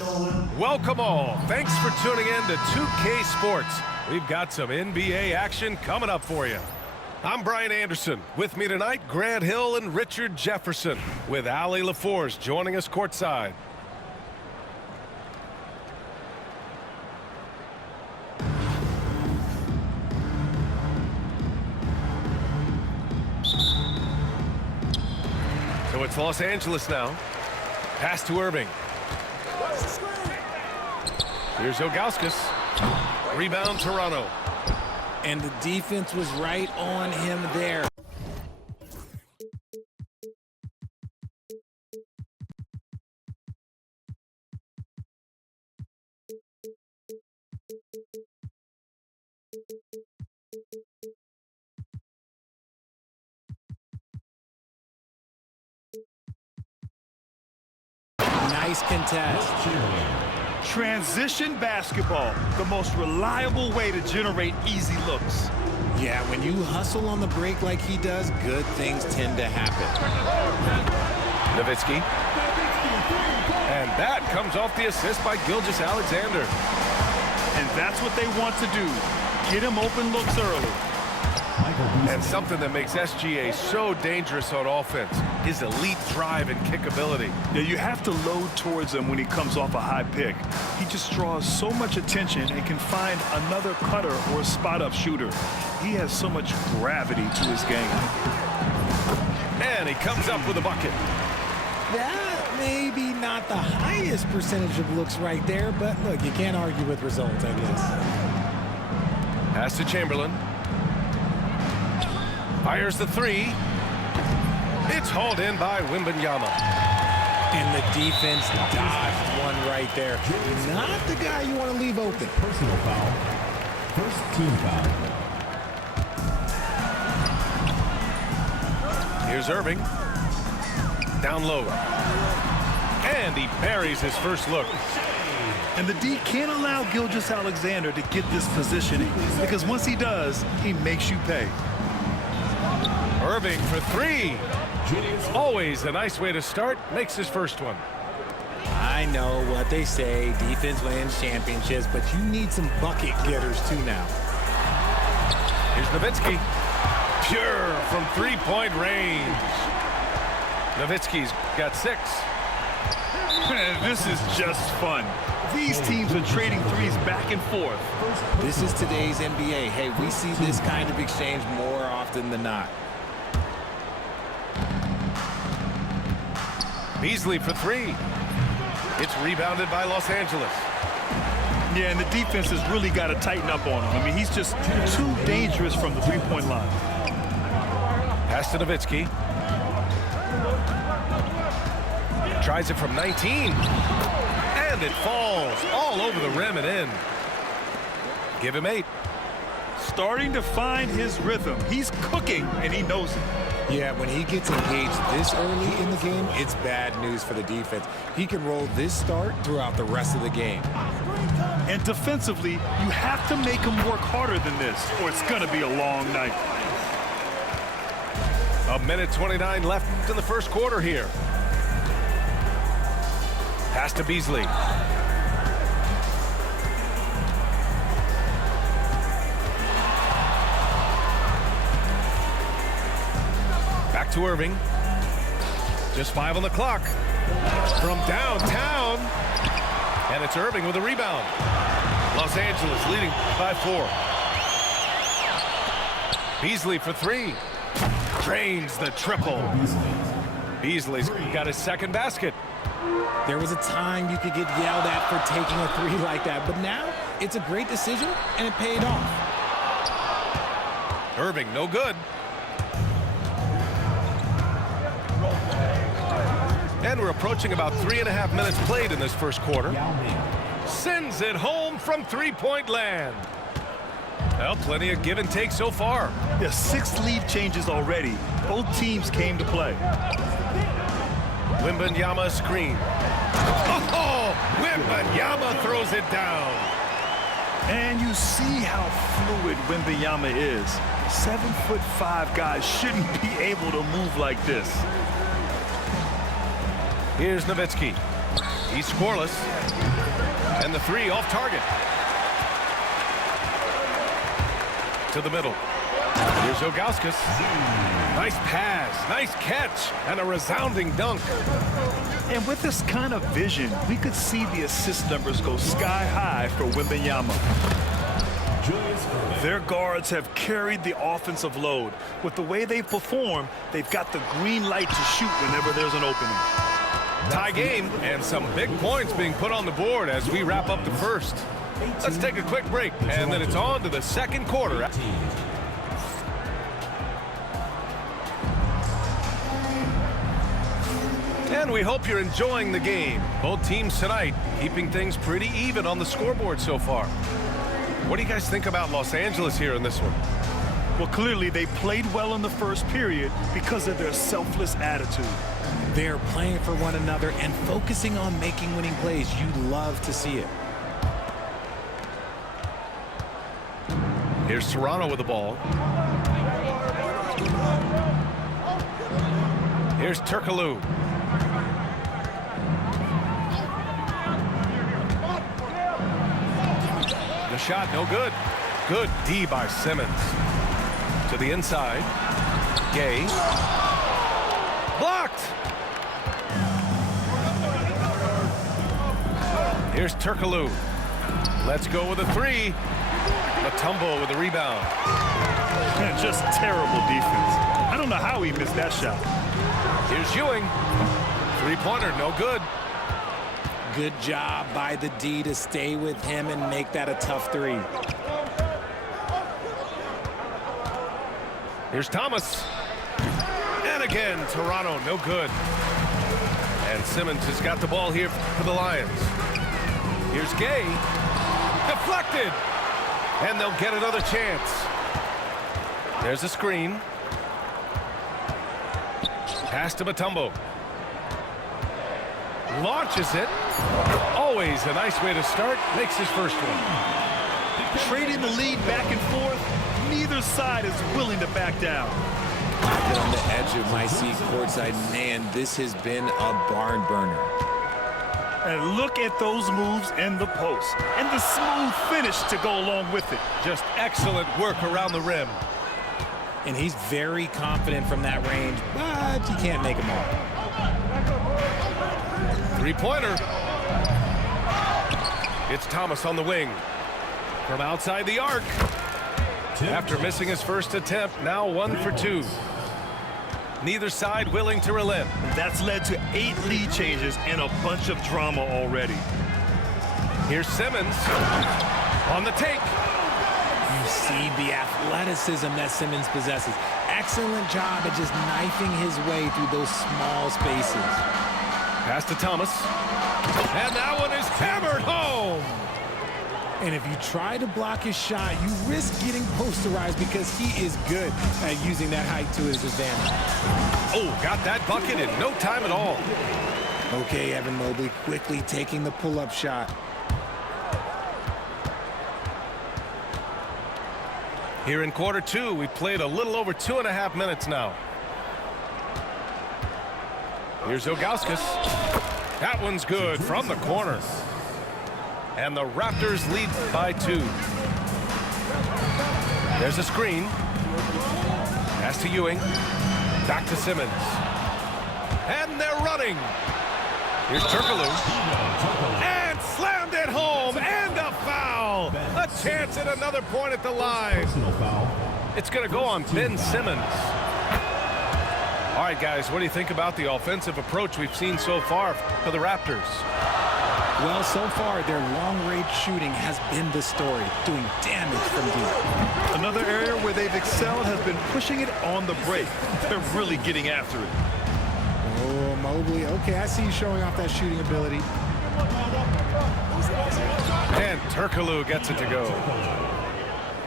Welcome all. Thanks for tuning in to 2K Sports. We've got some NBA action coming up for you. I'm Brian Anderson. With me tonight, Grant Hill and Richard Jefferson, with Allie LaForce joining us courtside. So it's Los Angeles now. Pass to Irving. Here's Ilgauskas. Rebound Toronto. And the defense was right on him there. Nice contest. Transition basketball, the most reliable way to generate easy looks. Yeah, when you hustle on the break like he does, good things tend to happen. Nowitzki. And that comes off the assist by Gilgeous-Alexander. And that's what they want to do. Get him open looks early. And something that makes SGA so dangerous on offense, his elite drive and kick ability. Yeah, you have to load towards him when he comes off a high pick. He just draws so much attention and can find another cutter or spot-up shooter. He has so much gravity to his game. And he comes up with a bucket. That may be not the highest percentage of looks right there, but look, you can't argue with results, I guess. Pass to Chamberlain. Fires the three. It's hauled in by Wembanyama. And the defense dodged one right there. Not the guy you want to leave open. Personal foul. First team foul. Here's Irving. Down low. And he buries his first look. And the D can't allow Gilgeous-Alexander to get this positioning, because once he does, he makes you pay. Irving for three. Always a nice way to start. Makes his first one. I know what they say, defense wins championships, but you need some bucket getters too now. Here's Nowitzki. Pure from three-point range. Nowitzki's got 6. This is just fun. These teams are trading threes back and forth. This is today's NBA. Hey, we see this kind of exchange more often than not. Beasley for 3. It's rebounded by Los Angeles. Yeah, and the defense has really got to tighten up on him. I mean, he's just too dangerous from the three-point line. Pass to Nowitzki. Tries it from 19. And it falls all over the rim and in. Give him 8. Starting to find his rhythm. He's cooking, and he knows it. Yeah, when he gets engaged this early in the game, it's bad news for the defense. He can roll this start throughout the rest of the game. And defensively, you have to make him work harder than this, or it's going to be a long night. 1:29 left in the first quarter here. Pass to Beasley. Back to Irving. Just 5 on the clock. From downtown. And it's Irving with a rebound. Los Angeles leading by 4. Beasley for 3. Drains the triple. Beasley's got his second basket. There was a time you could get yelled at for taking a 3 like that, but now it's a great decision, and it paid off. Irving, no good. And we're approaching about 3.5 minutes played in this first quarter. Sends it home from three-point land. Well, plenty of give and take so far. Yeah, 6 lead changes already. Both teams came to play. Wembanyama screen. Oh, Wembanyama throws it down. And you see how fluid Wembanyama is. 7'5" guys shouldn't be able to move like this. Here's Nowitzki. He's scoreless. And the three off target. To the middle. Here's Ilgauskas. Nice pass, nice catch, and a resounding dunk. And with this kind of vision, we could see the assist numbers go sky high for Wembanyama. Their guards have carried the offensive load. With the way they perform, they've got the green light to shoot whenever there's an opening. Tie game, and some big points being put on the board as we wrap up the first. Let's take a quick break, and then it's on to the second quarter. And we hope you're enjoying the game. Both teams tonight keeping things pretty even on the scoreboard so far. What do you guys think about Los Angeles here in this one? Well, clearly they played well in the first period because of their selfless attitude. They're playing for one another and focusing on making winning plays. You love to see it. Here's Toronto with the ball. Here's Turkoglu. The shot, no good. Good D by Simmons. To the inside. Gay. Blocked! Here's Turkoglu. Let's go with a three. Mutombo with the rebound. Just terrible defense. I don't know how he missed that shot. Here's Ewing. Three-pointer, no good. Good job by the D to stay with him and make that a tough three. Here's Thomas. And again, Toronto, no good. And Simmons has got the ball here for the Lions. Here's Gay. Deflected. And they'll get another chance. There's a screen. Pass to Mutombo. Launches it. Always a nice way to start. Makes his first one. Trading the lead back and forth, neither side is willing to back down. I've been on the edge of my seat courtside. Man, this has been a barn burner. And look at those moves in the post. And the smooth finish to go along with it. Just excellent work around the rim. And he's very confident from that range, but he can't make them all. Three-pointer. It's Thomas on the wing. From outside the arc. After missing his first attempt, now 1 for 2. Neither side willing to relent. That's led to 8 lead changes and a bunch of drama already. Here's Simmons on the take. You see the athleticism that Simmons possesses. Excellent job at just knifing his way through those small spaces. Pass to Thomas. And that one is hammered home. And if you try to block his shot, you risk getting posterized because he is good at using that height to his advantage. Oh, got that bucket in no time at all. Okay, Evan Mobley quickly taking the pull-up shot. Here in quarter 2, we've played a little over 2.5 minutes now. Here's Ilgauskas. That one's good from the corner. And the Raptors lead by 2. There's a screen. Pass to Ewing. Back to Simmons. And they're running. Here's Turkoglu. And slammed it home. And a foul. A chance at another point at the line. It's going to go on Ben Simmons. All right, guys, what do you think about the offensive approach we've seen so far for the Raptors? Well, so far, their long-range shooting has been the story, doing damage from deep. Another area where they've excelled has been pushing it on the break. They're really getting after it. Oh, Mobley. Okay, I see you showing off that shooting ability. And Turkoglu gets it to go.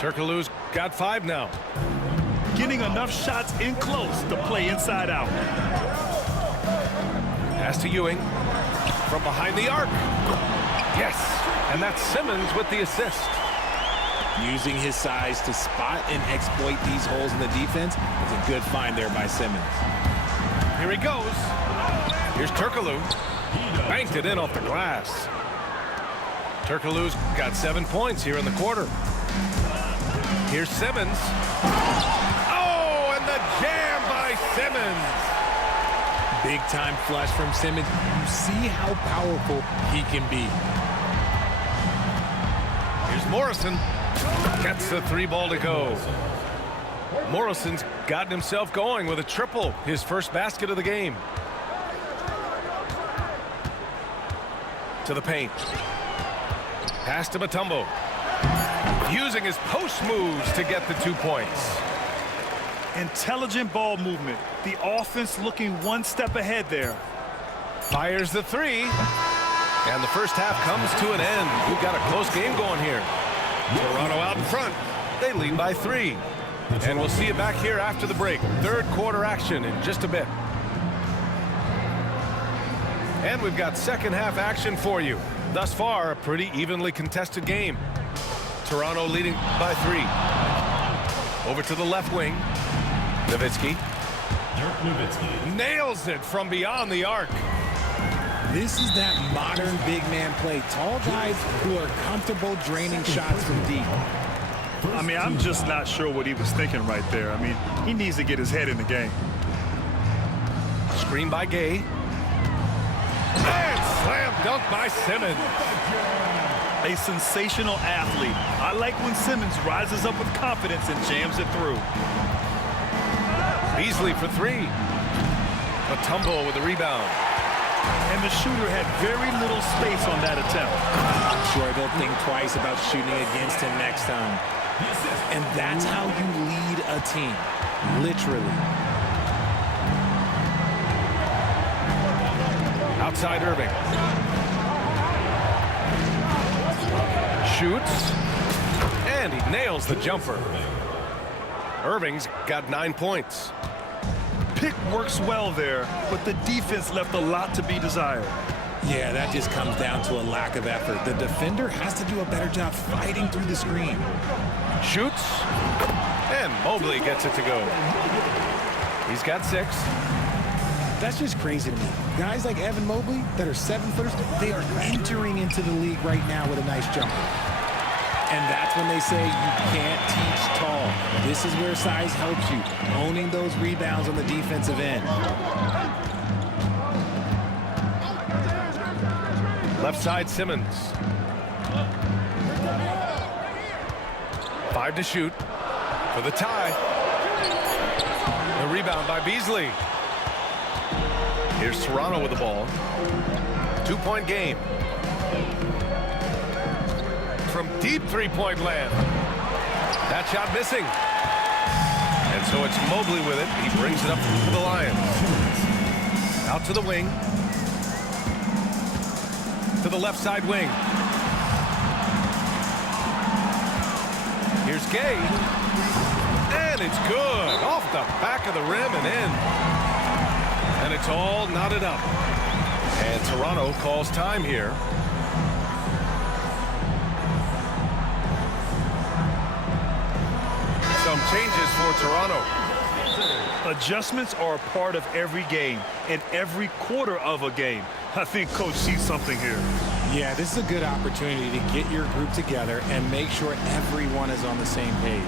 Turkoglu's got 5 now. Getting enough shots in close to play inside out. Pass to Ewing. From behind the arc. Yes, and that's Simmons with the assist. Using his size to spot and exploit these holes in the defense is a good find there by Simmons. Here he goes. Here's Turkoglu. Banked it in off the glass. Turkoglu's got 7 points here in the quarter. Here's Simmons. Oh, and the jam by Simmons. Big time flush from Simmons. You see how powerful he can be. Here's Morrison. Gets the 3-ball to go. Morrison's gotten himself going with a triple, his first basket of the game. To the paint. Pass to Mutombo. Using his post moves to get the 2 points. Intelligent ball movement. The offense looking one step ahead there. Fires the 3. And the first half comes to an end. We've got a close game going here. Toronto out in front. They lead by 3. And we'll see you back here after the break. Third quarter action in just a bit. And we've got second half action for you. Thus far, a pretty evenly contested game. Toronto leading by 3. Over to the left wing. Nowitzki. Nails it from beyond the arc. This is that modern big man play. Tall guys who are comfortable draining shots from deep. I mean, I'm just not sure what he was thinking right there. I mean, he needs to get his head in the game. Screen by Gay. And slam dunk by Simmons. A sensational athlete. I like when Simmons rises up with confidence and jams it through. Beasley for 3. Mutombo with the rebound. And the shooter had very little space on that attempt. I'm sure they'll think twice about shooting against him next time. And that's how you lead a team. Literally. Outside Irving. Shoots. And he nails the jumper. Irving's got 9 points. Pick works well there, but the defense left a lot to be desired. Yeah, that just comes down to a lack of effort. The defender has to do a better job fighting through the screen. Shoots. And Mobley gets it to go. He's got 6. That's just crazy to me. Guys like Evan Mobley that are 7-footers, they are entering into the league right now with a nice jumper. And that's when they say you can't teach tall. This is where size helps you, owning those rebounds on the defensive end. Left side Simmons. 5 to shoot for the tie. The rebound by Beasley. Here's Toronto with the ball. 2-point game. From deep 3-point land. That shot missing. And so it's Mobley with it. He brings it up to the Lions. Out to the wing. To the left side wing. Here's Gay. And it's good. Off the back of the rim and in. And it's all knotted up. And Toronto calls time here. Some changes for Toronto. Adjustments are a part of every game and every quarter of a game. I think Coach sees something here. Yeah, this is a good opportunity to get your group together and make sure everyone is on the same page.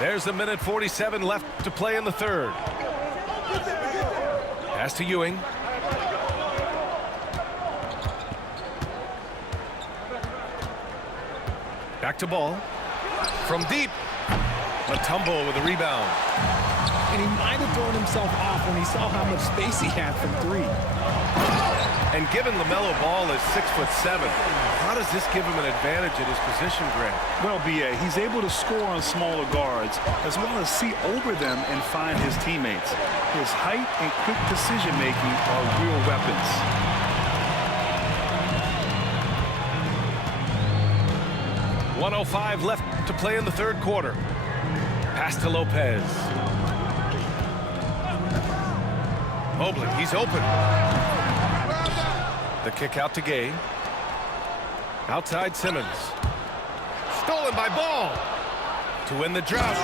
There's a minute 47 left to play in the third. Pass to Ewing. Back to Ball. From deep. Mutombo with a rebound. And he might have thrown himself off when he saw how much space he had from 3. And given LaMelo Ball is 6'7", how does this give him an advantage at his position, Grant? Well, B.A., he's able to score on smaller guards as well as see over them and find his teammates. His height and quick decision-making are real weapons. 1:05 left to play in the third quarter. Pass to Lopez. Mobley, he's open. The kick out to Gay. Outside Simmons. Stolen by Ball. To win the drought.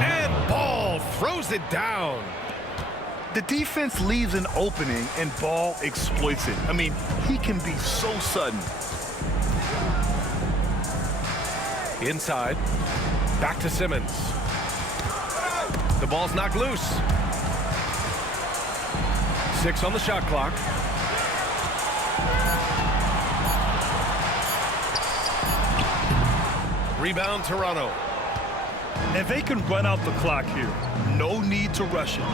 And Ball throws it down. The defense leaves an opening and Ball exploits it. I mean, he can be so sudden. Inside. Back to Simmons. The ball's knocked loose. 6 on the shot clock. Rebound Toronto. And they can run out the clock here. No need to rush it.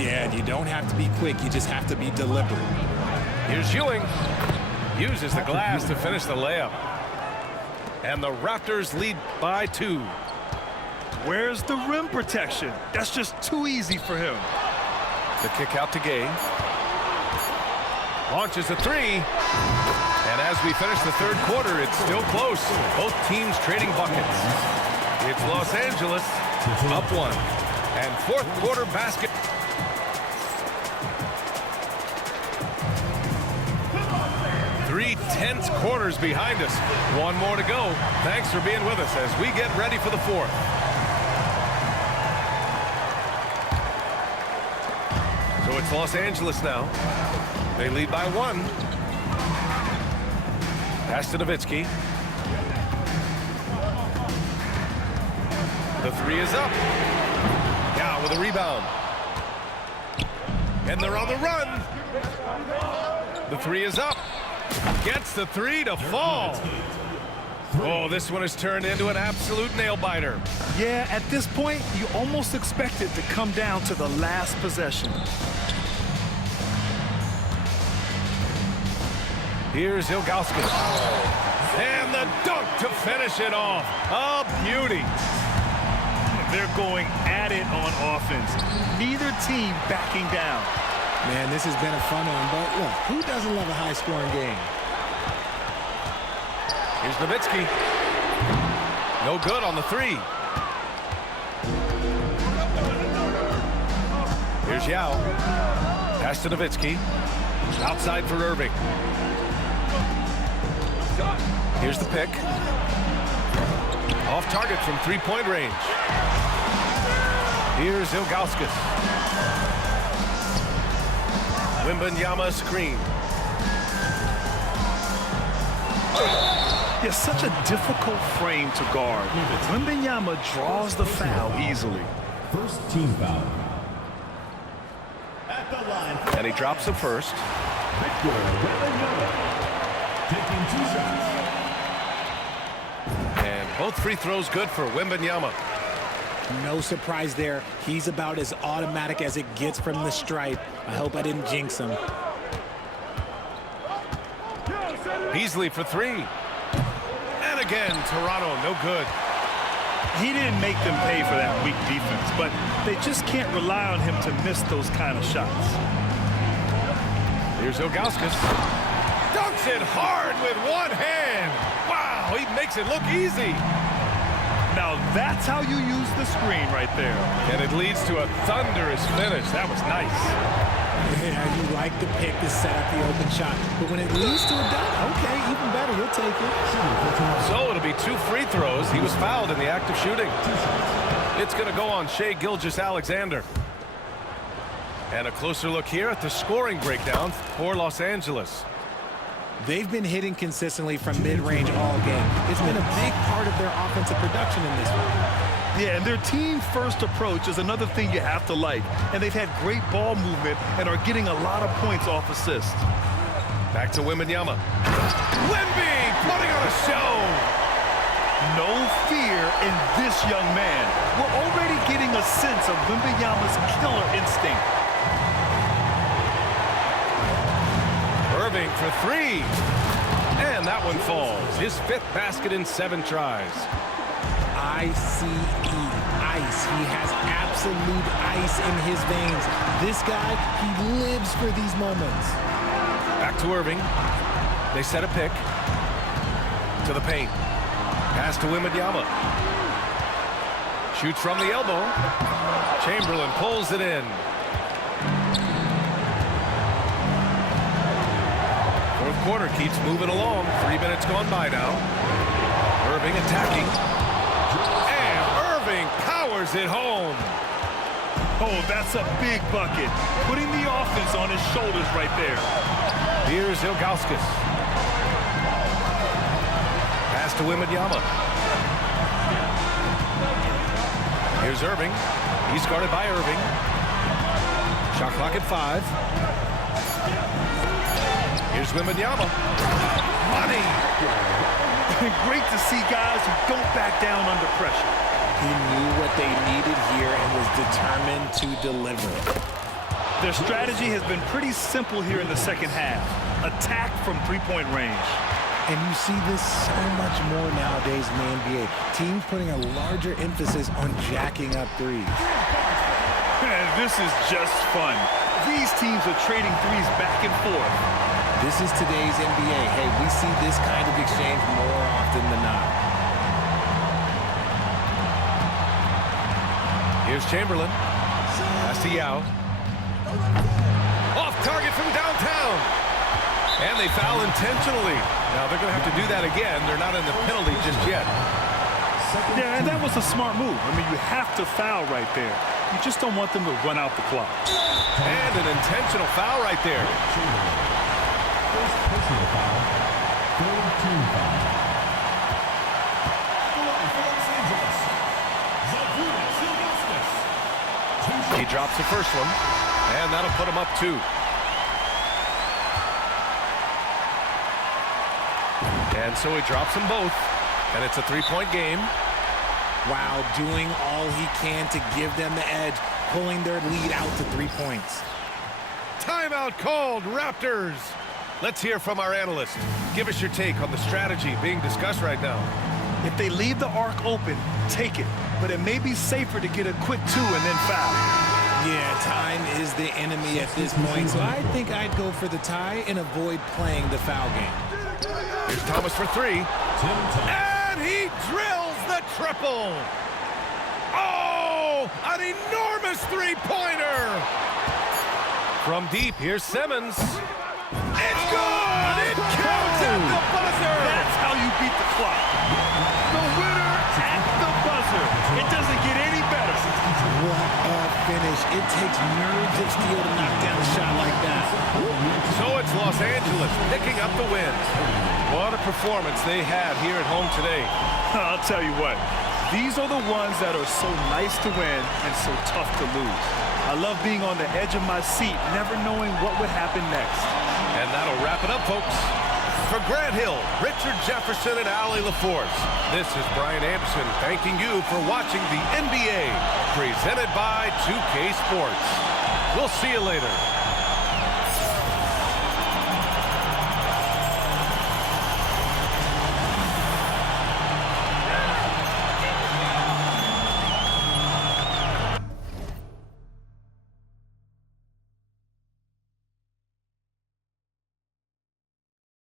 Yeah, and you don't have to be quick. You just have to be deliberate. Here's Ewing. Uses the glass to finish the layup. And the Raptors lead by 2. Where's the rim protection? That's just too easy for him. The kick out to Gay. Launches a 3. And as we finish the third quarter, it's still close. Both teams trading buckets. It's Los Angeles up 1. And fourth quarter basket. Three tense quarters behind us. One more to go. Thanks for being with us as we get ready for the fourth. So it's Los Angeles now. They lead by 1. Pass to Nowitzki. The 3 is up. Now with a rebound. And they're on the run. The 3 is up. Gets the 3 to fall. Oh, this one has turned into an absolute nail-biter. Yeah, at this point, you almost expect it to come down to the last possession. Here's Ilgauskas. And the dunk to finish it off. A beauty. They're going at it on offense. Neither team backing down. Man, this has been a fun one, but look, who doesn't love a high-scoring game? Here's Nowitzki. No good on the 3. Here's Yao. Pass to Nowitzki. Outside for Irving. Here's the pick. Off target from three-point range. Here's Ilgauskas. Wembanyama screen. It's such a difficult frame to guard. Wembanyama draws the foul easily. First team foul. At the line. And he drops the first. Victor Wembanyama. Taking 2 shots. And both free throws good for Wembanyama. No surprise there. He's about as automatic as it gets from the stripe. I hope I didn't jinx him. Beasley for 3. And again, Toronto, no good. He didn't make them pay for that weak defense, but they just can't rely on him to miss those kind of shots. Here's Ilgauskas. Dunks it hard with one hand. Wow, he makes it look easy. Now that's how you use the screen right there. And it leads to a thunderous finish. That was nice. Yeah, you like the pick to set up the open shot. But when it leads to a dunk, okay, even better, he'll take it. So it'll be 2 free throws. He was fouled in the act of shooting. It's going to go on Shai Gilgeous-Alexander. And a closer look here at the scoring breakdown for Los Angeles. They've been hitting consistently from mid-range all game. It's been a big part of their offensive production in this one. Yeah, and their team-first approach is another thing you have to like. And they've had great ball movement and are getting a lot of points off assists. Back to Wembanyama. Wemby putting on a show. No fear in this young man. We're already getting a sense of Wembanyama's killer instinct. Irving for 3. And that one falls. His 5th basket in 7 tries. ICE, ice. He has absolute ice in his veins. This guy, he lives for these moments. Back to Irving. They set a pick. To the paint. Pass to Wembanyama. Shoots from the elbow. Chamberlain pulls it in. Fourth quarter keeps moving along. 3 minutes gone by now. Irving attacking. And Irving powers it home. Oh, that's a big bucket. Putting the offense on his shoulders right there. Here's Ilgauskas. Pass to Wembanyama. Here's Irving. He's guarded by Irving. Shot clock at 5. Here's Wembanyama. Money! Great to see guys who don't back down under pressure. He knew what they needed here and was determined to deliver. Their strategy has been pretty simple here in the second half. Attack from three-point range. And you see this so much more nowadays in the NBA. Teams putting a larger emphasis on jacking up threes. And this is just fun. These teams are trading threes back and forth. This is today's NBA. Hey, we see this kind of exchange more often than not. Here's Chamberlain. Pass to Yao. Off target from downtown. And they foul intentionally. Now they're going to have to do that again. They're not in the penalty just yet. Yeah, and that was a smart move. I mean, you have to foul right there. You just don't want them to run out the clock. And an intentional foul right there. First personal foul. Third team foul. He drops the first one, and that'll put him up 2. And so he drops them both, and it's a 3-point game. Wow, doing all he can to give them the edge, pulling their lead out to 3 points. Timeout called, Raptors. Let's hear from our analyst. Give us your take on the strategy being discussed right now. If they leave the arc open, take it. But it may be safer to get a quick 2 and then foul. Yeah, time is the enemy at this point, so I think I'd go for the tie and avoid playing the foul game. Here's Thomas for 3. And he drills the triple. Oh, an enormous three-pointer. From deep, here's Simmons. It's good! It counts at the buzzer! That's how you beat the clock. The winner at the buzzer. It doesn't get any better. What a finish. It takes nerves of steel to knock down a shot like that. So it's Los Angeles picking up the win. What a performance they had here at home today. I'll tell you what. These are the ones that are so nice to win and so tough to lose. I love being on the edge of my seat, never knowing what would happen next. And that'll wrap it up, folks. For Grant Hill, Richard Jefferson, and Allie LaForce, this is Brian Anderson thanking you for watching the NBA, presented by 2K Sports. We'll see you later.